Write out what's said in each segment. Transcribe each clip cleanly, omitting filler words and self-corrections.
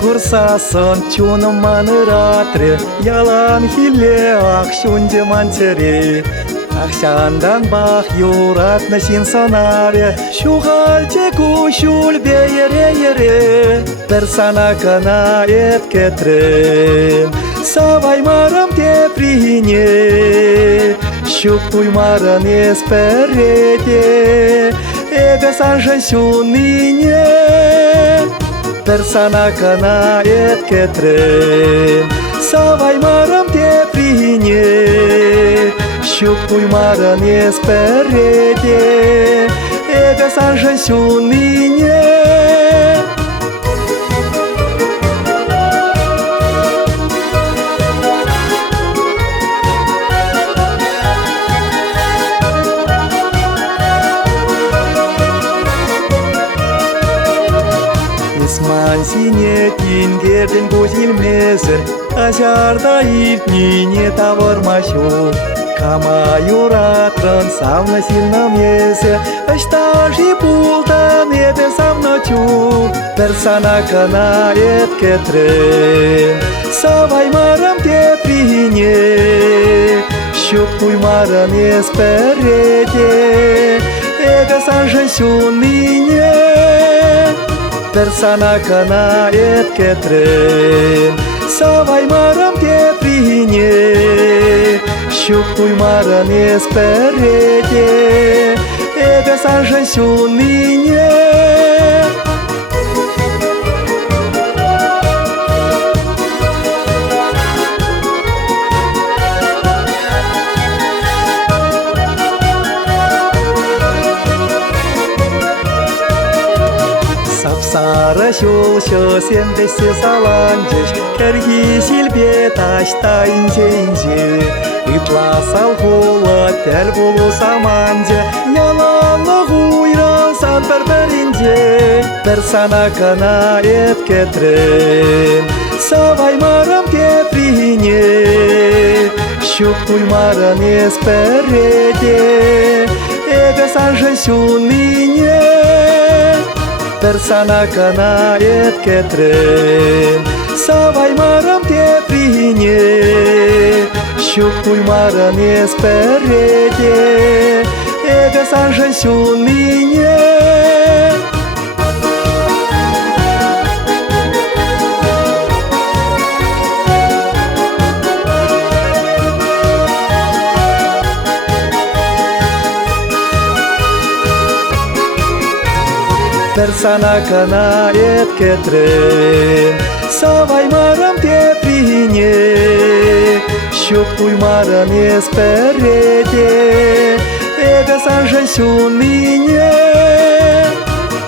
kursa son chunu manıratre yalan hile akşunce mançeri Akşandan bak yurat nasin sonare Şu halce kuşul be yere Persana kana et ketren Savay maram te prihine Şuk tuymaran esperete Ebe sanjan şunine Persana kana et ketren Savay maram te prihine Şuk tuymaran esperete Ebe sanjan şunine İsman sinetin gerden gozilmezer Aşarda ilknine tavarmaşu Kama yuratran savna silnamese Aştaji buldan ebe savnaçu Persana kana et ketren Savay maram te prihine Şuk tuymaran esperete Ebe sanjan şunine Persana kana et ketren Savay maram te prihine Şuk tuymaran esperete Ebe sanjan şunine Сара шулшы сендесі саланжыш Кәргі сілбе ташта инже Үтласал қолы тәл болу саманжы Яланы ғуйран сан бір-бірінже Персана кана ет кетрен Savay maram te prihine Şuk tuymaran esperete Ebe sanjan şunine Persana kana et ketren Savay maram te prihine Şuk tuymaran esperete Ebe sanjan şunine Persana kana et ketren Savay maram te prihine Şuk tuymaran esperete Ebe sanjan şunine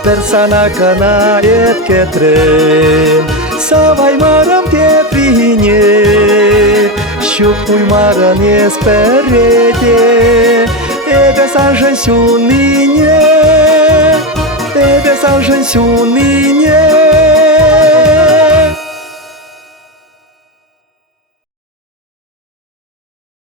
Persana kana et ketren Savay maram te prihine Şuk tuymaran esperete Ebe sanjan şunine Ebe sanjan şunine